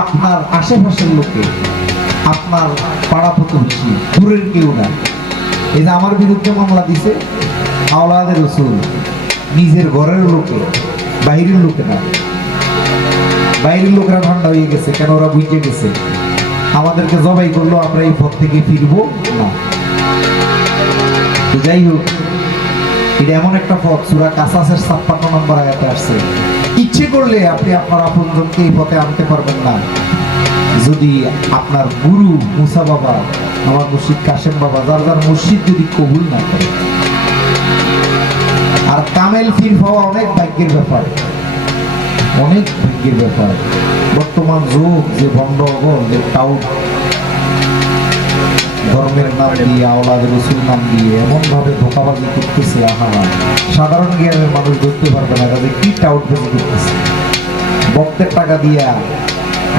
আপনার আশেপাশের লোকে আপনার পাড়া প্রতিবেশী, দূরের কেউ না এই যে আমার বিরুদ্ধে মামলা দিছে আওলাদের রসুল, নিজের ঘরের লোকে বাইরের লোকে না। বাইরের লোকেরা ঠান্ডা হয়ে গেছে, কেন ওরা বুঝে গেছে? আমাদেরকে জবাই করল, আমরা এই পথ থেকে ফিরবো না। যাই হোক, এটা এমন একটা পথ, সুরা কাসাসের ছাপ্পান্ন নম্বর আয়াতে আসছে। ইচ্ছে করলে আপনি আপনার আপনজনকে এই পথে আনতে পারবেন না। যদি আপনার গুরু মুসা বাবা আমার মুর্শিদ কাশেম বাবা, যার যার মুর্শিদ যদি কবুল না করে। আর কামেল ফির হওয়া অনেক ভাগ্যের ব্যাপার। অনেক ভাগ্যের ব্যাপার। বর্তমান যুগ যে অগর যে টাউট ধর্মের নাম দিয়ে আওলাদ রসুল নাম দিয়ে এমন ভাবে ধোকাবাজি করতেছে আহা সাধারণ জ্ঞানের মানুষ ধরতে পারবে না যে কি টাউটবাজি করতেছে বক্তের টাকা দিয়া,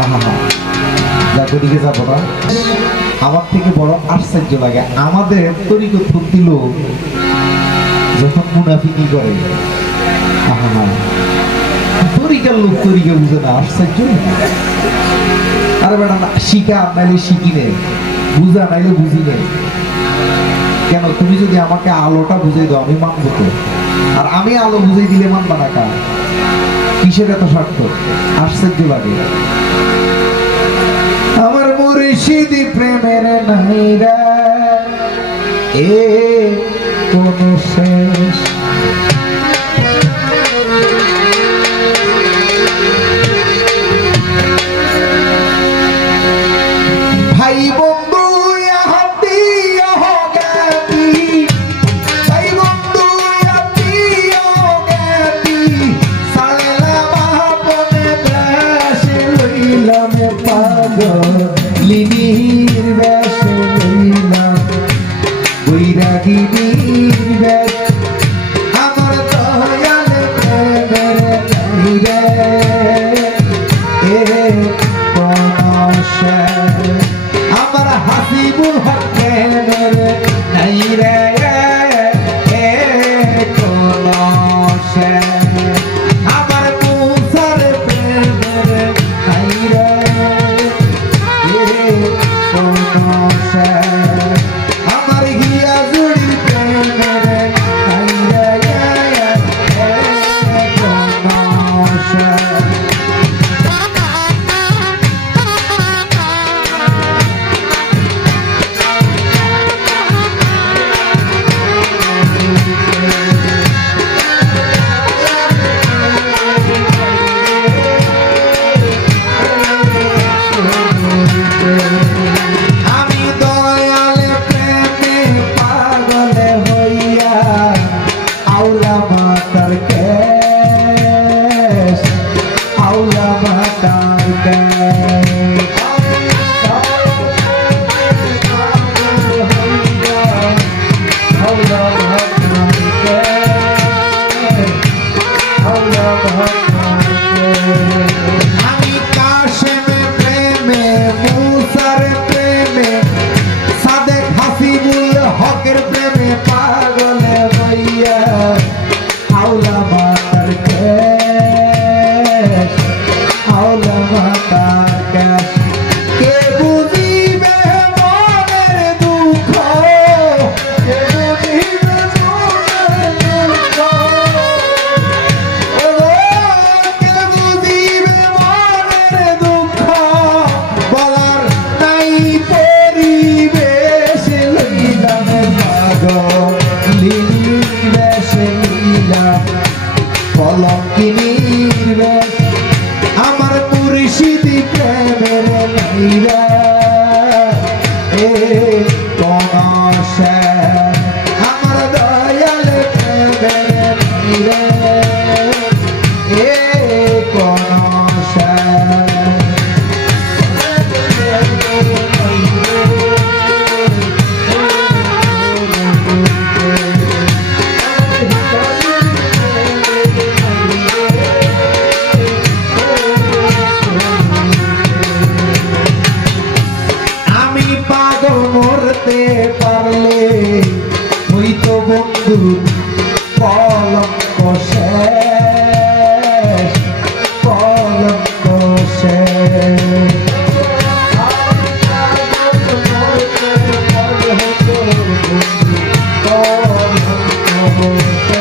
আহা, যাক ওদিকে যাব না। আমার থেকে বড় আশ্চর্য লাগে, আমাদের তরিকত ফুর্তি লোক যখন মুনাফিকি করে, আহা, তরিকার লোক তরিকা বুঝে না, আশ্চর্য। আরে বেটা শিখা, নাইলে শিখি নে। বুঝা নাইলে বুঝি নেই। কেন, তুমি যদি আমাকে আলোটা বুঝিয়ে দাও, আমি মানবো তো। আর আমি আলো বুঝিয়ে দিলে মানবা না কার কিসের এত স্বার্থ আশ্চর্য লাগে। আমার মুর্শিদি প্রেমের নাইরা এ কোন শেষ বৈরাগিনীর আমি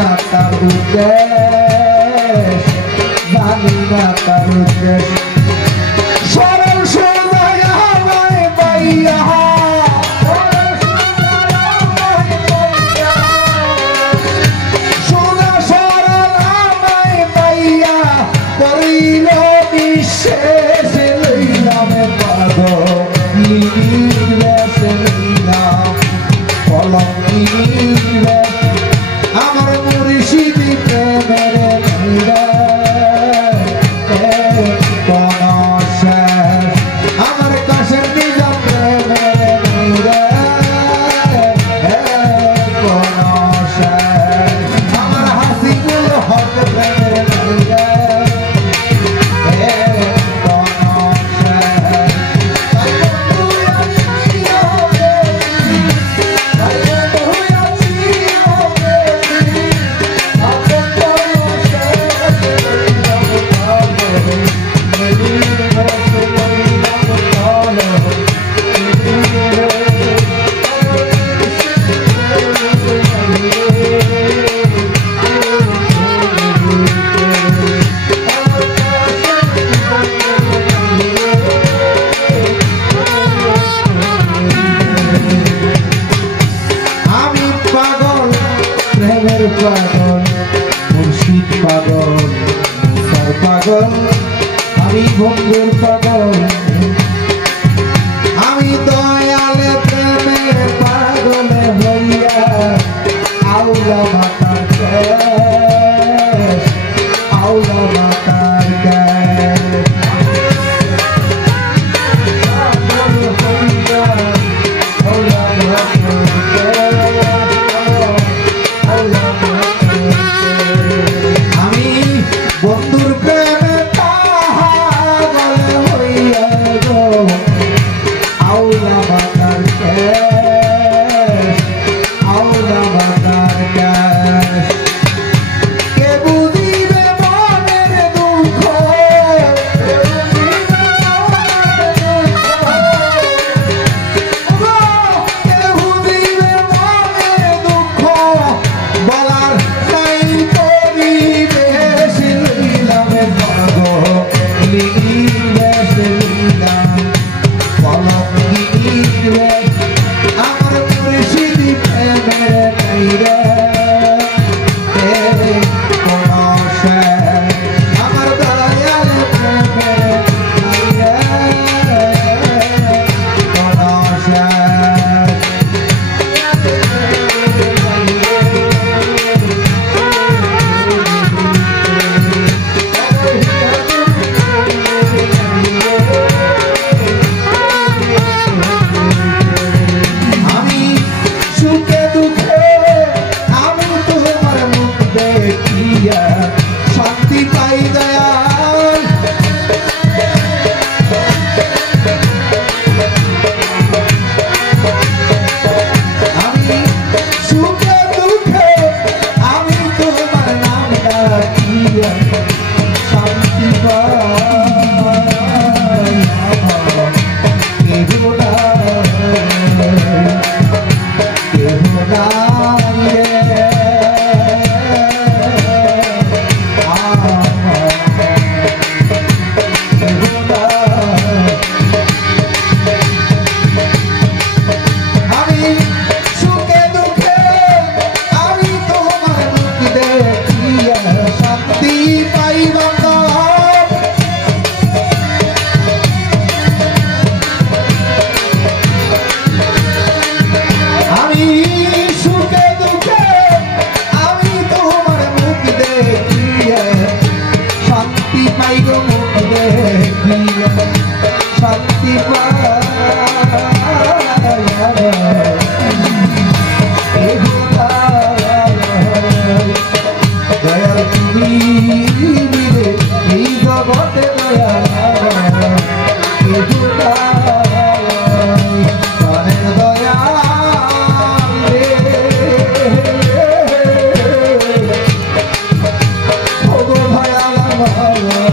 না তার উদ্দেশ জানি না তার উদ্দেশ।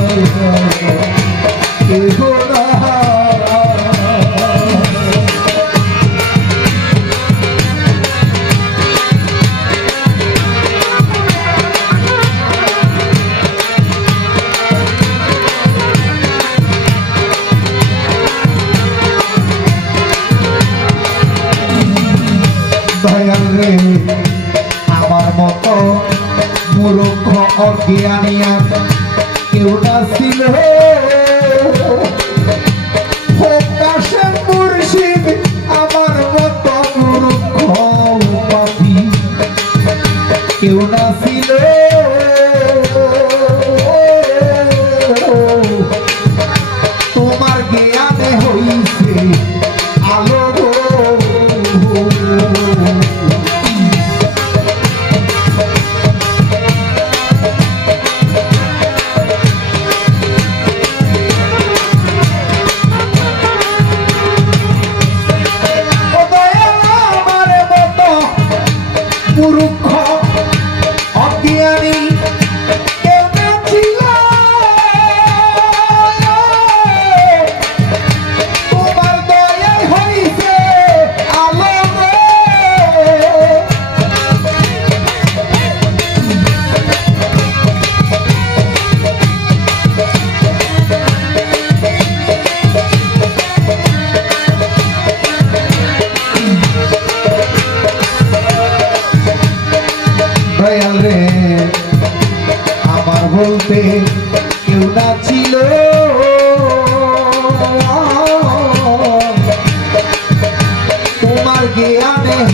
Oh,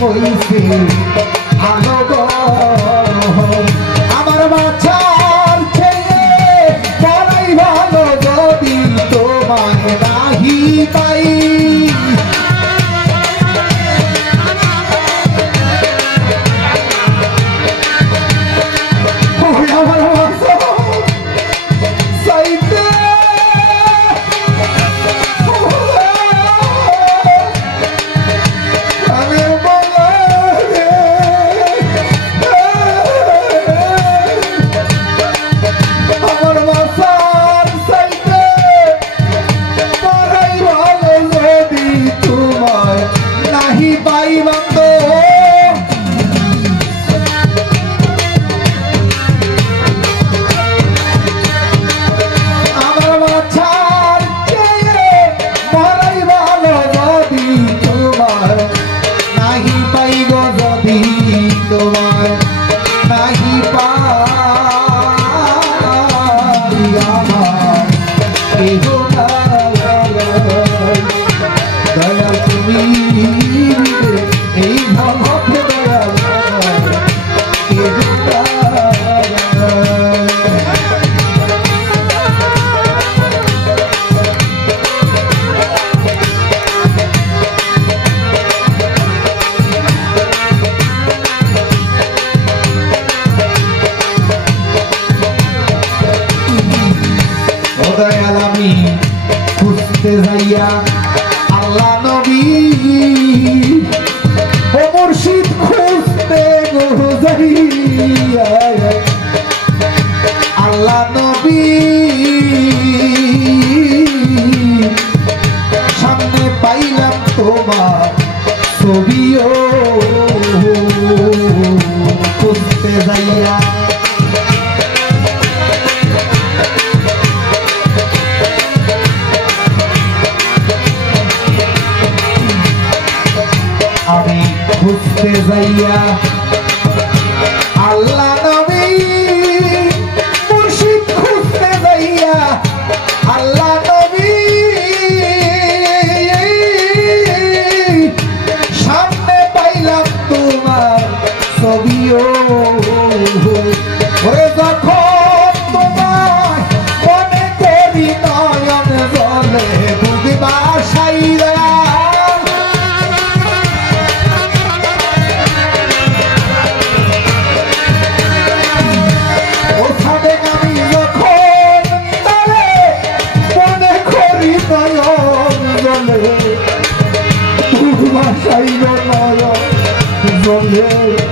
soy নবী আল্লাহ নবী ছবিও। খুঁজতে যাইয়া আমি খুঁজতে যাইয়া yeah.